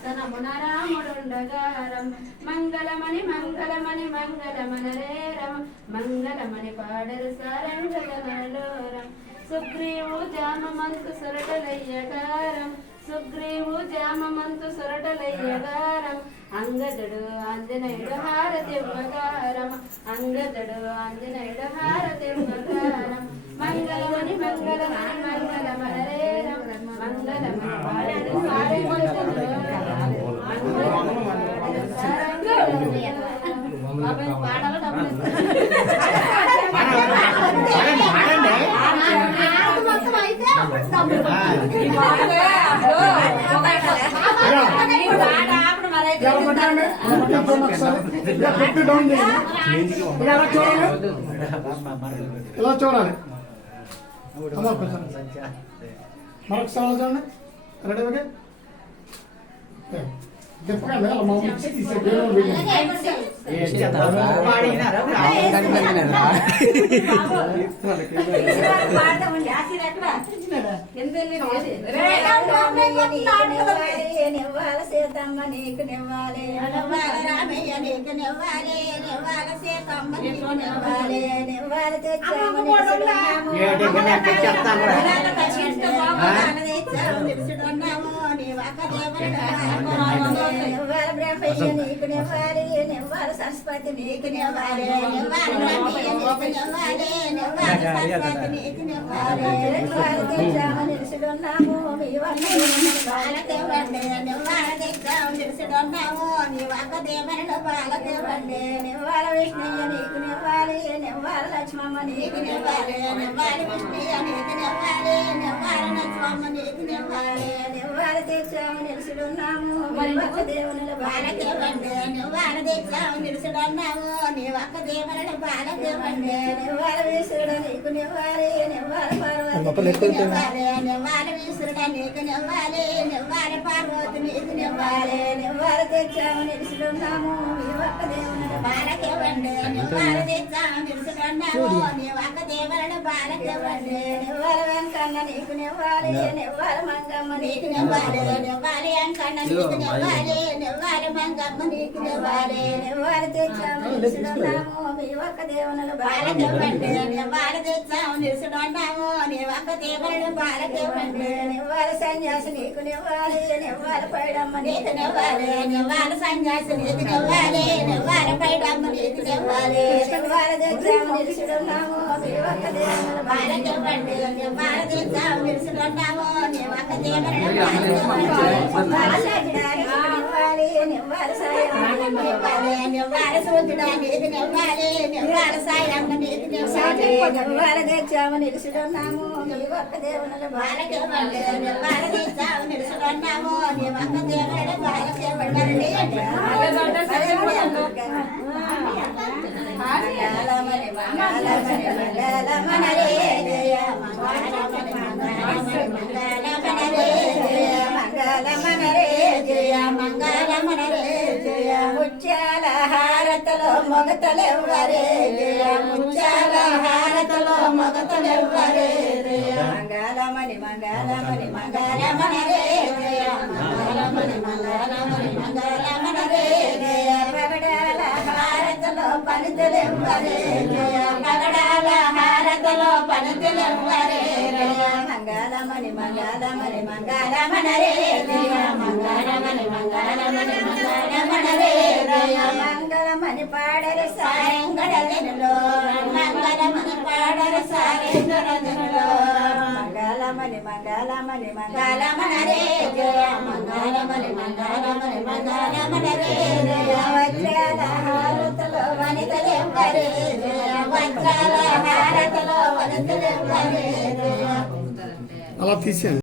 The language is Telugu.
సింహాసనమున రాముడుండగారం మంగళమణి మంగళమణి మంగళమనరే రమ మంగళమణి పాడరు సారంగలోరం సుగ్రీవు జామమంతు సొరటలయ్యగారం సుగ్రీవు జామమంతు సొరటలయ్యగారం అంగదుడు ఆంజనేయుడు హారతివ్వగారం అంగదుడు ఆంజనేయుడు హారతివ్వగారం మంగళమణి మంగళమణి మంగళమనరే రమ మంగళమణి పాడరు ఇలా చూడాలి మరొకసారి చూడండి రెడీ ఓకే చెప్పండి అలా మామూలు తీసే నివ్వాల సీతమ్మ నీకు నివ్వాలి రామయ్య నీకు నివ్వాలి నివ్వాల సీతమ్మ నీకు నివ్వాలి నివ్వాల తెచ్చాము నివ్వాల బ్రహ్మయ్య నీకు నివ్వాలి నివ్వాల సరస్వతి నీకు నివ్వాలి నివ్వాల బ్రహ్మయ్య నీకు నివ్వాలి నివ్వాల సరస్వతి నీకు నివ్వాలి నివ్వాల తెచ్చాము నిలుసుడున్నాము మీ వల్ల బాలకేవండి నివ్వాల తెచ్చాము నిలుసుడున్నాము నీ వక్క దేవరణ బాలకేవండి నివ్వాల విష్ణయ్య నీకు నివ్వాలి నివ్వాల లక్ష్మమ్మ నీకు నివ్వాలి నివ్వాలి విష్ణయ్య నీకు నివ్వాలి నివ్వాల లక్ష్మమ్మ నీకు నివ్వాలి నివ్వాల తెచ్చాము నిలుసుడున్నాము మీ వక్క దేవునుల బాలకేవండి నివ్వాల తెచ్చాము నిలుసుడున్నాము నీ వక్క దేవరణ బాలకేవండి నివ్వాల విసుడ నీకు నివ్వాలి నివ్వాల పార్వతి నివ్వాల విసుడ నీకు నివ్వాలి నివ్వాల పార్వతి నీకు నివ్వాలి నివ్వాల తెచ్చాము నిలుసుడున్నాము మీ వక్క దేవునుల బాలకేవండి నివ్వాల తెచ్చాము నిలుసుడున్నాము నీ వక్క దేవరణ బాలకేవండి నివ్వాల వెంకన్న నీకు నివ్వాలి నివ్వాల మంగమ్మ నీకు నివ్వాలి నివ్వాలి వెంకన్న నీకు నివ్వాలి నివ్వాల మంగమ్మ నీకు నివ్వాలి నివ్వాల తెచ్చాము నిలుసుడున్నాము మీ వక్క దేవునుల బాలకేవండి నివ్వాల తెచ్చాము నిలుసుడున్నాము నీ వక్క దేవరణ బాలకేవండి నివ్వాల సన్యాసి నీకు నివ్వాలి నివ్వాల పైడమ్మ నీకు నివ్వాలి నివ్వాల సన్యాసి నీకు నివ్వాలి నివ్వాల పైడమ్మ నీకు నివ్వాలి నివ్వాల తెచ్చాము నిలుసుడున్నాము మీ వక్క దేవునుల బాలకేవండి నివ్వాల తెచ్చాము నిలుసుడున్నాము నీ వక్క దేవరణ నివ్వాలి నివ్వాల సాయమ్మ నివ్వాలి నివ్వాల సూర్యుడా నీకు నివ్వాలి నివ్వాల సాయమ్మ నీకు నివ్వాలి నివ్వాల తెచ్చాము నిలుసుడున్నాము మీ వక్క దేవునుల బాలకేవండి నివ్వాల తెచ్చాము నిలుసుడున్నాము నీ వక్క దేవునుల బాలకేవండి మంగళమణి మంగళమణి మంగళమనరే జయ మంగళమణి మంగళమణి మంగళమనరే జయ మంగళమనరే జయ ముత్యాల హారతలో మొగతలెవ్వరే జయ ముత్యాల హారతలో మొగతలెవ్వరే జయ మంగళమణి మంగళమణి మంగళమనరే జయ మంగళమణి మంగళమణి మంగళమనరే జయ పగడాల హారతలో పనితలెవ్వరే జయ పగడాల హారతలో పనితలెవ్వరే జయ మంగళమణి మంగళమణి మంగళమనరే జయ మంగళమణి మంగళమణి మంగళమనరే జయ మంగళమణి పాడరు సాయంగడలో మంగళమణి పాడరు సాయంగడలో మంగళమణి మంగళమణి మంగళమనరే జయ మంగళమణి మంగళమణి మంగళమనరే జయ వజ్రాల హారతలో వనితలెవ్వరే జయ వజ్రాల హారతలో వనితలెవ్వరే జయ అలా తీసేయండి.